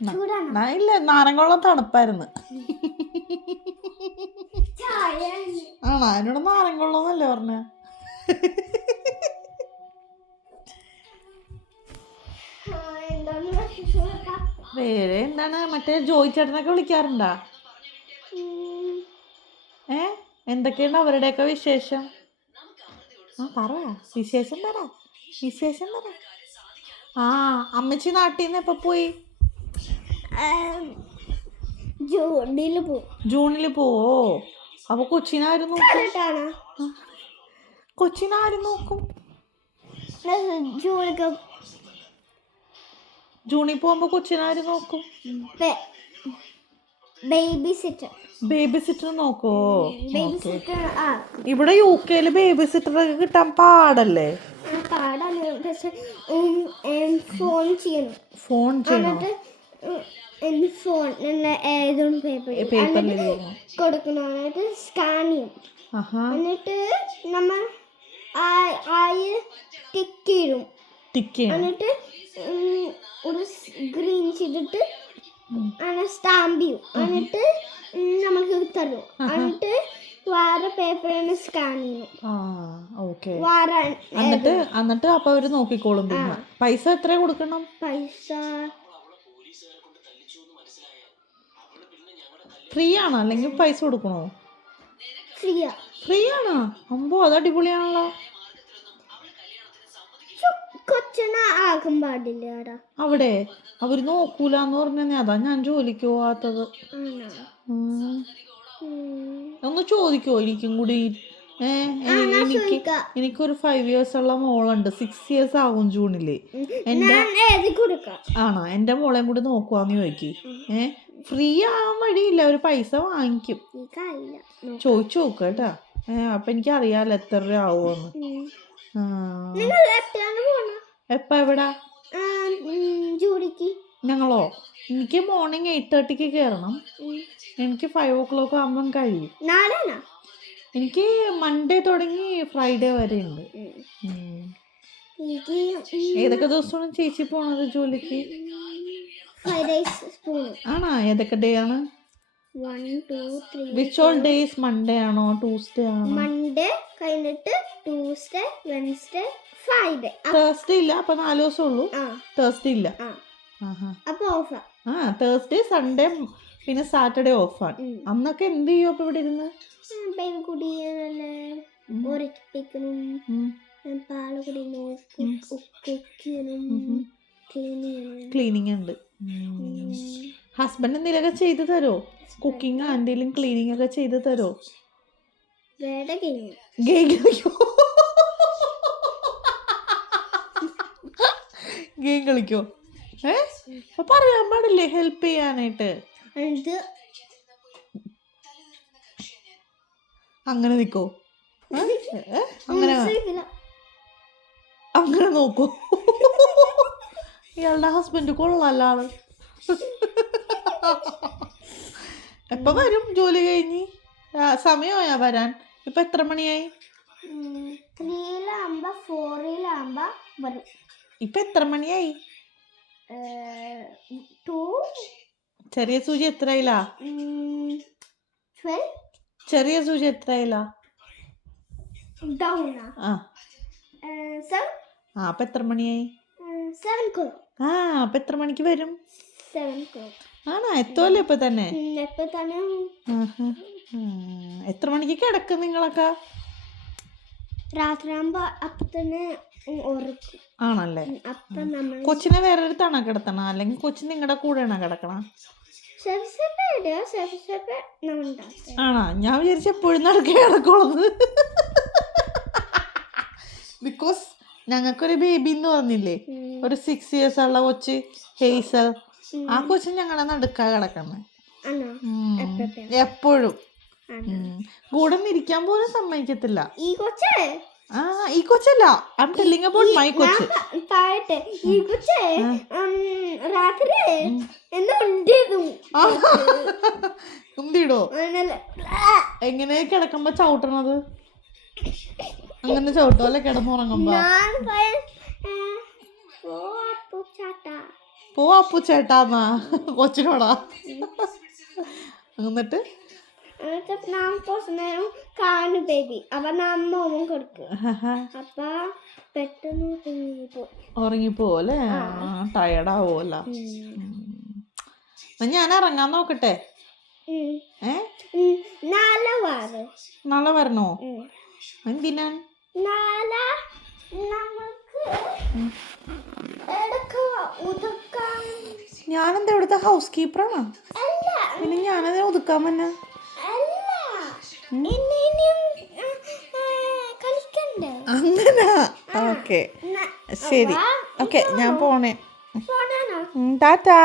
ഇല്ല, നാരങ്ങവെള്ളം തണുപ്പായിരുന്നു. ആണോ? എന്നോട് നാരങ്ങവെള്ളം എന്നല്ലേ പറഞ്ഞ? വേറെ എന്താണ്? മറ്റേ ജോയി ചേട്ടനൊക്കെ വിളിക്കാറുണ്ടാ? എന്തൊക്കെയുണ്ട് അവരുടെയൊക്കെ വിശേഷം? പറ വിശേഷം, പറ വിശേഷം പറ. അമ്മച്ചി നാട്ടിൽ നിന്ന് എപ്പോ പോയി? ജൂണില് പോവോ? അപ്പൊ കൊച്ചിനാരും നോക്കും? കൊച്ചിനാരും നോക്കും? ജൂണിൽ പോകുമ്പോ കൊച്ചിനാരും നോക്കും? ബേബി സിറ്റർ നോക്കോ? ഇവിടെ UK ബേബി സിറ്റർ ഒക്കെ കിട്ടാൻ പാടല്ലേ? ഫോൺ ചെയ്യണോ? കൊടുക്കണോ സ്കാൻ ചെയ്യും. എന്നിട്ട് നമ്മൾ ടിക്ക് ചെയ്യും. എന്നിട്ട് ഒരു ഗ്രീൻ ചെയ്തിട്ട് സ്റ്റാമ്പ് ചെയ്യും. എന്നിട്ട് നമുക്ക് തരും. എന്നിട്ട് വേറെ പേപ്പറിന് സ്കാൻ ചെയ്യും. എന്നിട്ട് അപ്പൊ അവര് നോക്കിക്കോളും. പിന്നെ പൈസ എത്ര കൊടുക്കണം? പൈസ ഫ്രീ ആണോ അല്ലെങ്കിൽ പൈസ കൊടുക്കണോ? ഫ്രീ ആണോ? അമ്പോ, അത് അടിപൊളിയാണല്ലോ. കൊച്ചിനെ ആക്കാൻ പാടില്ല അവിടെ. അവര് നോക്കൂലെന്ന് പറഞ്ഞ, അതാ ഞാൻ ജോലിക്ക് പോവാത്തത്. ഒന്ന് ചോദിക്കോ എനിക്കും കൂടി? എനിക്കൊരു 5 years ഉള്ള മോളുണ്ട്. 6 years ആകും ജൂണില്. ആണോ? എന്റെ മോളെയും കൂടി നോക്കുവാന്ന് ചോദിക്ക്. ഫ്രീ ആവാൻ വഴിയില്ല, ഒരു പൈസ വാങ്ങിക്കും. ചോദിച്ചു നോക്ക് കേട്ടാ. അപ്പൊ എനിക്ക് അറിയാലോ എത്ര രൂപ ആവുമെന്ന്. എപ്പ എവിടാ? ഞങ്ങളോ? എനിക്ക് മോർണിംഗ് 8:30 കയറണം. എനിക്ക് 5 o'clock ആകുമ്പം കഴിയും. എനിക്ക് മൺഡേ തുടങ്ങി ഫ്രൈഡേ വരെ ഉണ്ട്. ഏതൊക്കെ ദിവസമാണ് ചേച്ചി പോണത് ജോലിക്ക്? ആണോ? ഏതൊക്കെ ഡേ ആണ്? 1, 2, 3. Which all days? മൺഡേ ആണോ ട്യൂസ്ഡേ ആണോ? മൺഡേ കഴിഞ്ഞിട്ട് ട്യൂസ്ഡേ, വെൻസ്ഡേ, ഫ്രൈഡേ. തേഴ്സ്ഡേ ഇല്ല? അപ്പൊ 4 ദിവസം ഉള്ളൂ. തേഴ്സ്ഡേ ഇല്ല. അപ്പൊ ഓഫാ. തേഴ്സ്ഡേ, സൺഡേ, പിന്നെ സാറ്റർഡേ ഓഫാണ്. അന്നൊക്കെ എന്ത് ചെയ്യും അപ്പൊ ഇവിടെ ഇരുന്ന്? ക്ലീനിങ് ഉണ്ട്. ഹസ്ബൻഡ് എന്തെങ്കിലുമൊക്കെ ചെയ്തു തരോ? കുക്കിംഗ് എന്തെങ്കിലും ക്ലീനിങ് ഒക്കെ ചെയ്തു തരോ? ഗെയിം കളിക്കോ? പറയാൻ പാടില്ലേ ഹെൽപ്പ് ചെയ്യാനായിട്ട്? അങ്ങനെ നിക്കോ? അങ്ങനെ നോക്കൂ. ഇയാളുടെ ഹസ്ബൻഡ് കൊള്ളാല്ല ആള്. എപ്പ വരും ജോലി കഴിഞ്ഞ്? സമയമായാ വരാൻ? ഇപ്പൊ എത്ര മണിയായി? 3 വരും. ഇപ്പൊ എത്ര മണിയായി? 2. ചെറിയ സൂചി എത്രയില്ല? 12. ചെറിയ സൂചി എത്രയില്ല? അപ്പൊ എത്ര മണിയായി? 7. അപ്പൊ എത്ര മണിക്ക് വരും? 7. ആണോ? എത്തുമല്ലോ ഇപ്പൊ തന്നെ? തന്നെ. എത്ര മണിക്ക് കിടക്കും നിങ്ങളൊക്കെ? രാത്രി ആകുമ്പോ അപ്പൊ തന്നെ ഉറക്കും. ആണല്ലേ? കൊച്ചിനെ വേറെ അടുത്താണോ കിടത്തണ? അല്ലെങ്കിൽ കൊച്ചു നിങ്ങളുടെ കൂടെയാണോ കിടക്കണ? ആണോ? ഞാൻ വിചാരിച്ച എപ്പോഴും നടക്കേ കിടക്കുള്ളത്. ബിക്കോസ് ഞങ്ങൾക്കൊരു ബേബി എന്ന് പറഞ്ഞില്ലേ, ഒരു 6 years ഉള്ള കൊച്ച് ഹേസൽ. ആ കൊച്ചു ഞങ്ങളെ നടുക്കാ കിടക്കുന്നത് എപ്പോഴും. കൂടെ ഇരിക്കാൻ പോലും സമ്മതിക്കത്തില്ല. ഈ കൊച്ചല്ല, I am telling about my കൊച്ച്. ഈ കൊച്ച് രാത്രി എന്തിടോ? എങ്ങനെ കിടക്കുമ്പോ ചവിട്ടണത്? അങ്ങനെ ചവിട്ടോ അല്ലെ കിടന്നുറങ്ങുമ്പോ? പോ അപ്പു ചേട്ടാന്നാ കൊച്ചിനോടാ. എന്നിട്ട് ഞാൻ കുറച്ച് നേരം കാണു ബേബി അപ്പൊ നമ്മ ഓമം കൊടുക്കും. അപ്പൊ പെട്ടെന്ന് ഉറങ്ങിപ്പോവല്ലേ? ടയർഡാവോല്ല. ഞാൻ ഇറങ്ങാൻ നോക്കട്ടെ. നാളെ വരണോ? എന്തിനാ? നാളെ നമുക്ക് ഞാനെന്താ ഇവിടുത്തെ ഹൗസ് കീപ്പറാണോ? പിന്നെ ഞാനത് ഒതുക്കാൻ തന്നെ. അങ്ങനെ ഓക്കെ ശരി. ഓക്കെ ഞാൻ പോണേ. ടാറ്റാ.